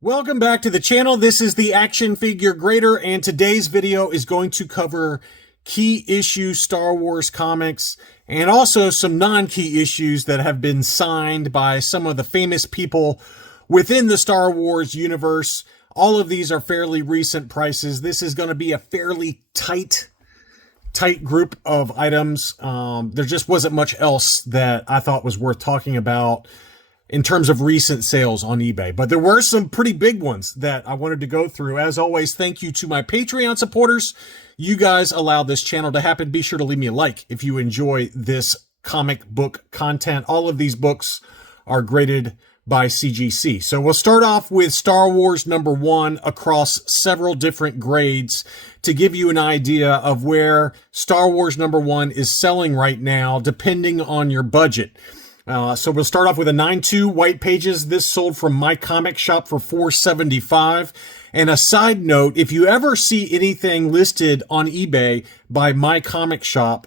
Welcome back to the channel. This is the Action Figure Grader, and today's video is going to cover key issue Star Wars comics and also some non-key issues that have been signed by some of the famous people within the Star Wars universe. All of these are fairly recent prices. This is going to be a fairly tight group of items. There just wasn't much else that I thought was worth talking about in terms of recent sales on eBay. But there were some pretty big ones that I wanted to go through. As always, thank you to my Patreon supporters. You guys allow this channel to happen. Be sure to leave me a like if you enjoy this comic book content. All of these books are graded by CGC. So we'll start off with Star Wars #1 across several different grades to give you an idea of where Star Wars #1 is selling right now, depending on your budget. So we'll start off with a 9.2 white pages. This sold from My Comic Shop for $4.75. And a side note, if you ever see anything listed on eBay by My Comic Shop,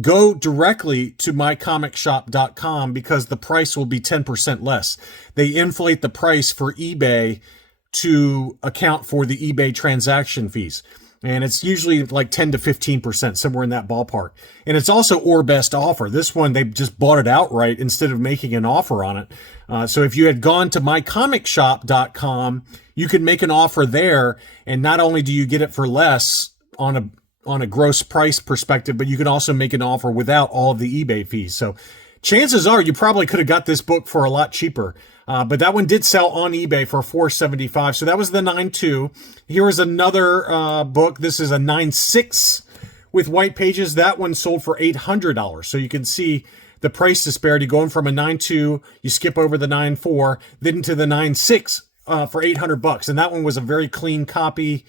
go directly to mycomicshop.com because the price will be 10% less. They inflate the price for eBay to account for the eBay transaction fees. And it's usually like 10 to 15%, somewhere in that ballpark. And it's also or best offer. This one, they just bought it outright instead of making an offer on it. So if you had gone to mycomicshop.com, you could make an offer there. And not only do you get it for less on a gross price perspective, but you can also make an offer without all of the eBay fees. So chances are you probably could have got this book for a lot cheaper. But that one did sell on eBay for $4.75. So that was the 9.2. Here is another book. This is a 9.6 with white pages. That one sold for $800. So you can see the price disparity going from a 9.2, you skip over the 9.4, then to the 9.6 for $800. And that one was a very clean copy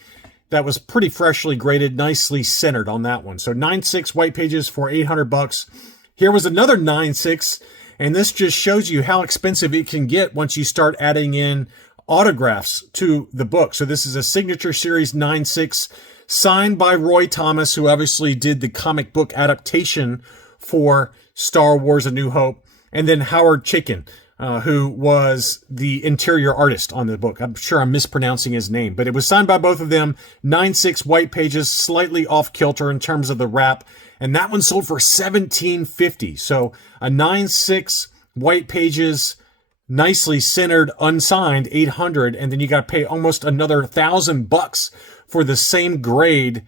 that was pretty freshly graded, nicely centered on that one. So 9.6 white pages for $800. Here was another 9.6. And this just shows you how expensive it can get once you start adding in autographs to the book. So this is a Signature Series 9.6 signed by Roy Thomas, who obviously did the comic book adaptation for Star Wars A New Hope. And then Howard Chaykin, who was the interior artist on the book. I'm sure I'm mispronouncing his name, but it was signed by both of them. 9.6 white pages, slightly off kilter in terms of the wrap. And that one sold for $17.50. So a 9.6 white pages, nicely centered, unsigned, $800. And then you got to pay almost another $1,000 for the same grade,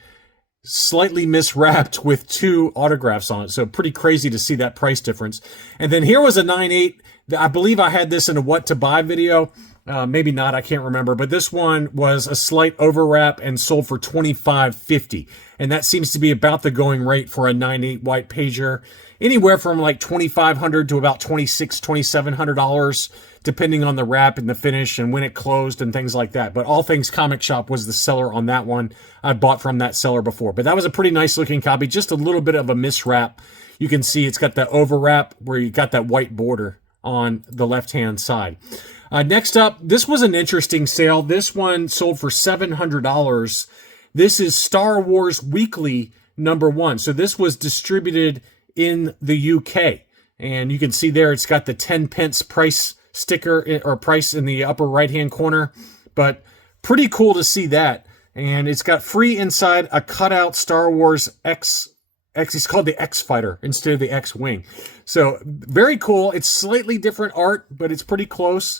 slightly miswrapped with 2 autographs on it. So pretty crazy to see that price difference. And then here was a 9.8. I believe I had this in a what to buy video. Maybe not, I can't remember. But this one was a slight overwrap and sold for $25.50. And that seems to be about the going rate for a 9.8 white pager. Anywhere from like $2,500 to about $2,600, $2,700, depending on the wrap and the finish and when it closed and things like that. But All Things Comic Shop was the seller on that one. I bought from that seller before. But that was a pretty nice looking copy. Just a little bit of a miswrap. You can see it's got that overwrap where you got that white border on the left-hand side. Next up, this was an interesting sale. This one sold for $700. This is Star Wars Weekly #1. So this was distributed in the UK. And you can see there it's got the 10 pence price sticker or price in the upper right-hand corner. But pretty cool to see that. And it's got free inside a cutout Star Wars it's called the X-Fighter instead of the X-Wing. So very cool. It's slightly different art, but it's pretty close.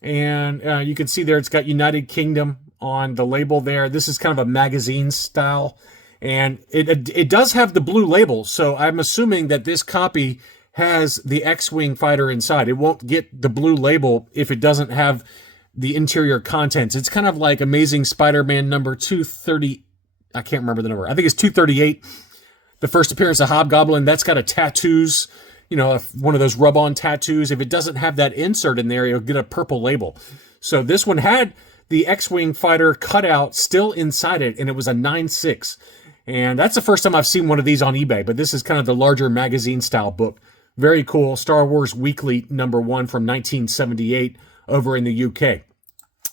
And you can see there it's got United Kingdom on the label there. This is kind of a magazine style. And it does have the blue label. So I'm assuming that this copy has the X-Wing fighter inside. It won't get the blue label if it doesn't have the interior contents. It's kind of like Amazing Spider-Man number 230. I can't remember the number. I think it's 238. The first appearance of Hobgoblin, that's got a tattoos, you know, one of those rub-on tattoos. If it doesn't have that insert in there, it'll get a purple label. So this one had the X-Wing fighter cutout still inside it, and it was a 9.6. And that's the first time I've seen one of these on eBay, but this is kind of the larger magazine-style book. Very cool. Star Wars Weekly #1 from 1978 over in the UK.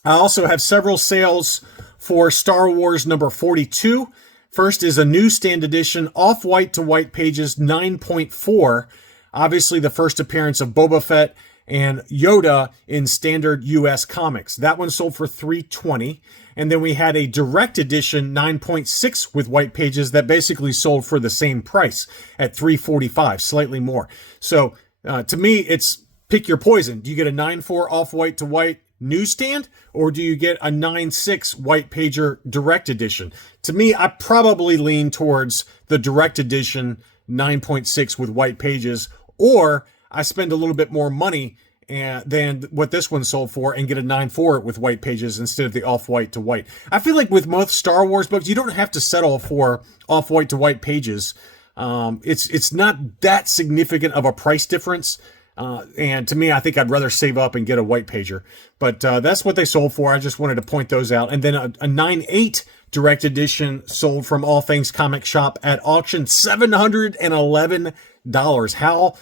I also have several sales for Star Wars #42. First is a newsstand edition, off-white to white pages, 9.4. Obviously, the first appearance of Boba Fett and Yoda in standard US comics. That one sold for $320. And then we had a direct edition 9.6 with white pages that basically sold for the same price at $345, slightly more. So to me, it's pick your poison. Do you get a 9.4 off-white to white newsstand, or do you get a 9.6 white pager direct edition? To me, I probably lean towards the direct edition 9.6 with white pages, or I spend a little bit more money than what this one sold for and get a 9.4 with white pages instead of the off-white to white. I feel like with most Star Wars books, you don't have to settle for off-white to white pages. It's not that significant of a price difference. And to me, I think I'd rather save up and get a white pager. But that's what they sold for. I just wanted to point those out. And then a 9.8 direct edition sold from All Things Comic Shop at auction, $711. How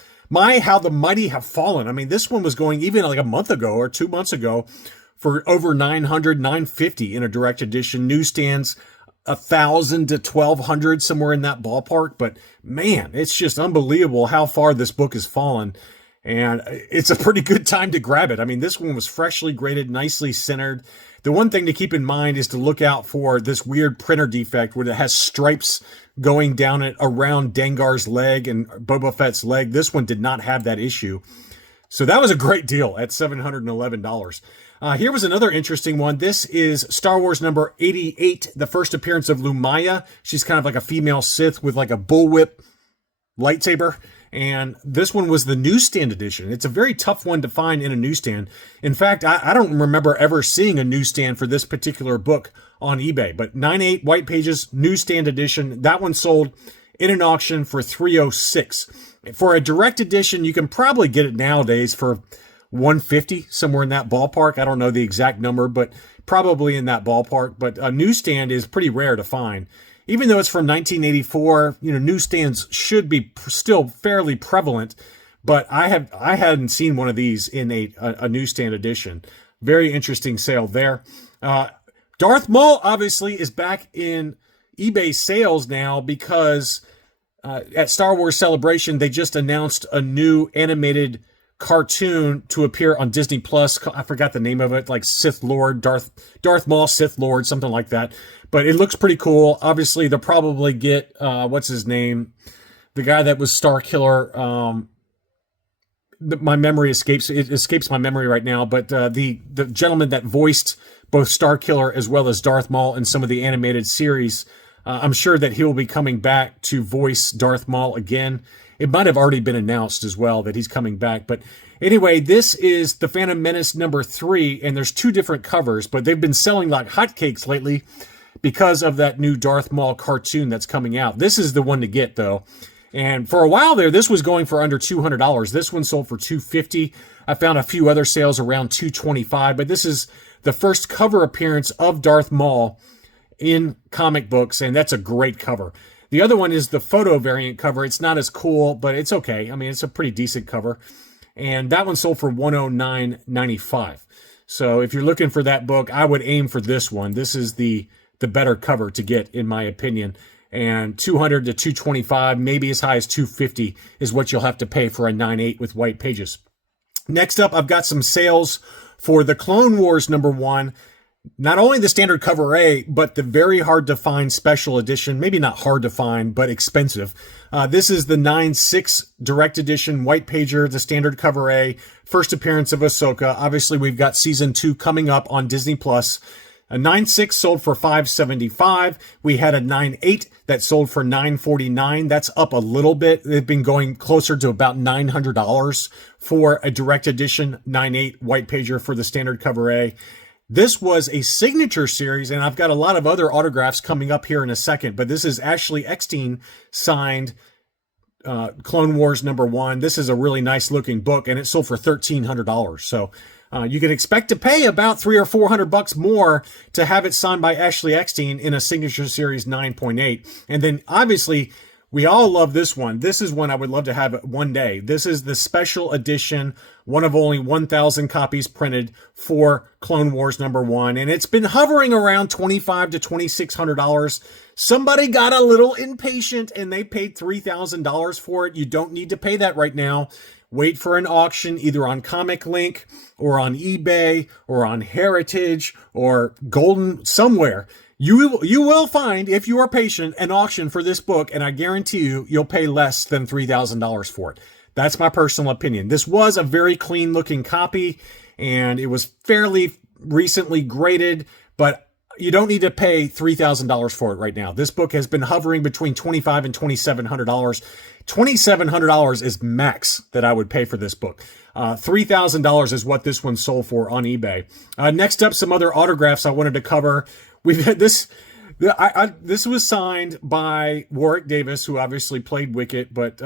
the mighty have fallen. I mean, this one was going even like a month ago or 2 months ago for over $900, $950 in a direct edition. Newsstands, $1,000 to $1,200, somewhere in that ballpark. But man, it's just unbelievable how far this book has fallen. And it's a pretty good time to grab it. I mean, this one was freshly graded, nicely centered. The one thing to keep in mind is to look out for this weird printer defect where it has stripes going down it around Dengar's leg and Boba Fett's leg. This one did not have that issue. So that was a great deal at $711. Here was another interesting one. This is Star Wars number 88, the first appearance of Lumaya. She's kind of like a female Sith with like a bullwhip lightsaber. And this one was the newsstand edition. It's a very tough one to find in a newsstand. In fact, I don't remember ever seeing a newsstand for this particular book on eBay. But 9.8 white pages, newsstand edition. That one sold in an auction for $306. For a direct edition, you can probably get it nowadays for $150, somewhere in that ballpark. I don't know the exact number, but probably in that ballpark. But a newsstand is pretty rare to find. Even though it's from 1984, newsstands should be still fairly prevalent, but I hadn't seen one of these in a newsstand edition. Very interesting sale there. Darth Maul obviously is back in eBay sales now because at Star Wars Celebration, they just announced a new animated cartoon to appear on Disney Plus. I forgot the name of it, like Sith Lord, Darth Maul, Sith Lord, something like that. But it looks pretty cool. Obviously, they'll probably get, what's his name? The guy that was Star Killer. My memory escapes my memory right now. But the gentleman that voiced both Star Killer as well as Darth Maul in some of the animated series, I'm sure that he will be coming back to voice Darth Maul again. It might have already been announced as well that he's coming back. But anyway, this is The Phantom Menace number 3, and there's 2 different covers, but they've been selling like hotcakes lately because of that new Darth Maul cartoon that's coming out. This is the one to get, though. And for a while there, this was going for under $200. This one sold for $250. I found a few other sales around $225, but this is the first cover appearance of Darth Maul in comic books, and that's a great cover. The other one is the photo variant cover. It's not as cool, but it's okay. I mean, it's a pretty decent cover. And that one sold for $109.95. So if you're looking for that book, I would aim for this one. This is the better cover to get, in my opinion. And $200 to $225, maybe as high as $250 is what you'll have to pay for a 9.8 with white pages. Next up, I've got some sales for the Clone Wars number 1. Not only the standard cover A, but the very hard to find special edition. Maybe not hard to find, but expensive. This is the 9.6 direct edition white pager, the standard cover A. First appearance of Ahsoka. Obviously, we've got season 2 coming up on Disney Plus. A 9.6 sold for $575. We had a 9.8 that sold for $949. That's up a little bit. They've been going closer to about $900 for a direct edition 9.8 white pager for the standard cover A. This was a signature series, and I've got a lot of other autographs coming up here in a second, but this is Ashley Eckstein signed Clone Wars number 1. This is a really nice looking book, and it sold for $1,300. So you can expect to pay about $300 or $400 more to have it signed by Ashley Eckstein in a signature series 9.8. And then obviously we all love this one. This is one I would love to have one day. This is the special edition, one of only 1,000 copies printed for Clone Wars number 1. And it's been hovering around $2,500 to $2,600. Somebody got a little impatient and they paid $3,000 for it. You don't need to pay that right now. Wait for an auction either on Comic Link or on eBay or on Heritage or Golden somewhere. You will find, if you are patient, an auction for this book, and I guarantee you, you'll pay less than $3,000 for it. That's my personal opinion. This was a very clean looking copy, and it was fairly recently graded, but you don't need to pay $3,000 for it right now. This book has been hovering between $2,500 and $2,700. $2,700 is max that I would pay for this book. $3,000 is what this one sold for on eBay. Next up, some other autographs I wanted to cover. We've had this. This was signed by Warwick Davis, who obviously played Wicket. But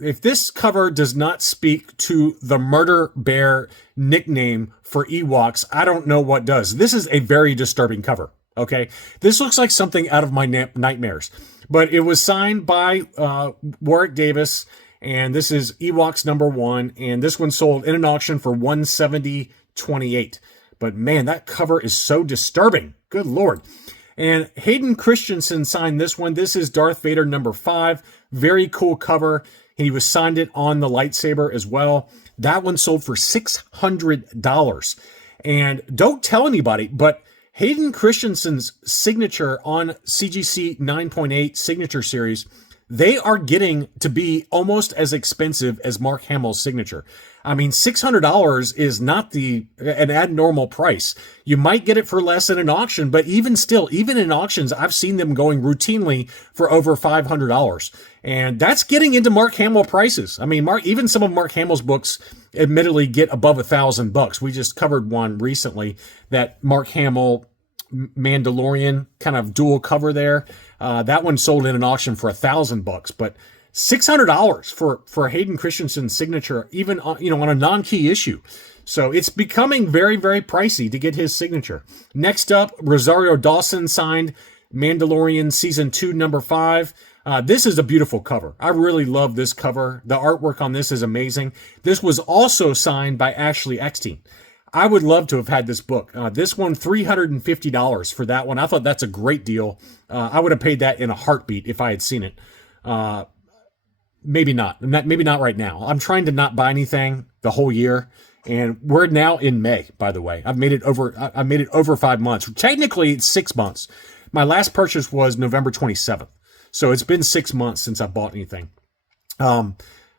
if this cover does not speak to the Murder Bear nickname for Ewoks, I don't know what does. This is a very disturbing cover. Okay, this looks like something out of my nightmares. But it was signed by Warwick Davis, and this is Ewoks #1, and this one sold in an auction for $170.28. But man, that cover is so disturbing. Good Lord. And Hayden Christensen signed this one. This is Darth Vader #5. Very cool cover. He was signed it on the lightsaber as well. That one sold for $600. And don't tell anybody, but Hayden Christensen's signature on CGC 9.8 signature series, they are getting to be almost as expensive as Mark Hamill's signature. I mean, $600 is not an abnormal price. You might get it for less in an auction, but even still, even in auctions, I've seen them going routinely for over $500. And that's getting into Mark Hamill prices. I mean, even some of Mark Hamill's books admittedly get above $1,000. We just covered one recently, that Mark Hamill Mandalorian kind of dual cover there. That one sold in an auction for $1,000, but $600 for Hayden Christensen's signature, even on, on a non-key issue. So it's becoming very, very pricey to get his signature. Next up, Rosario Dawson signed Mandalorian Season 2 #5. This is a beautiful cover. I really love this cover. The artwork on this is amazing. This was also signed by Ashley Eckstein. I would love to have had this book. This one, $350 for that one. I thought that's a great deal. I would have paid that in a heartbeat if I had seen it. Maybe not. Maybe not right now. I'm trying to not buy anything the whole year, and we're now in May. By the way, I've made it over 5 months. Technically, it's 6 months. My last purchase was November 27th, so it's been 6 months since I bought anything.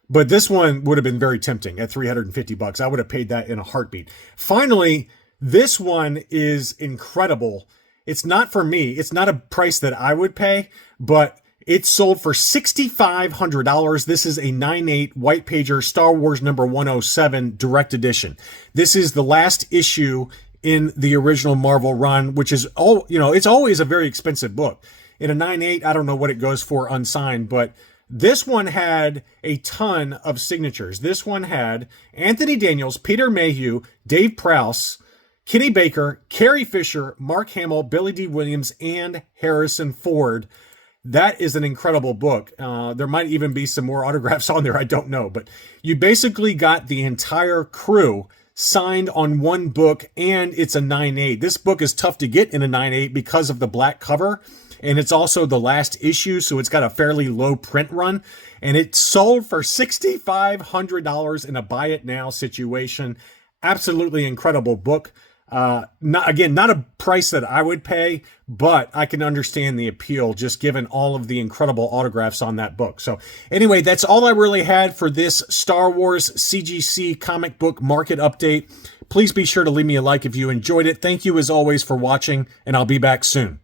But this one would have been very tempting at $350. I would have paid that in a heartbeat. Finally, this one is incredible. It's not for me. It's not a price that I would pay, but it sold for $6,500. This is a 9/8 white pager Star Wars #107 direct edition. This is the last issue in the original Marvel run, which is it's always a very expensive book. In a 9/8, I don't know what it goes for unsigned, but this one had a ton of signatures. This one had Anthony Daniels, Peter Mayhew, Dave Prowse, Kenny Baker, Carrie Fisher, Mark Hamill, Billy D. Williams, and Harrison Ford. That is an incredible book. There might even be some more autographs on there. I don't know. But you basically got the entire crew signed on one book, and it's a 9/8. This book is tough to get in a 9/8 because of the black cover. And it's also the last issue, so it's got a fairly low print run. And it sold for $6,500 in a buy it now situation. Absolutely incredible book. Not a price that I would pay, but I can understand the appeal just given all of the incredible autographs on that book. So anyway, that's all I really had for this Star Wars CGC comic book market update. Please be sure to leave me a like if you enjoyed it. Thank you as always for watching, and I'll be back soon.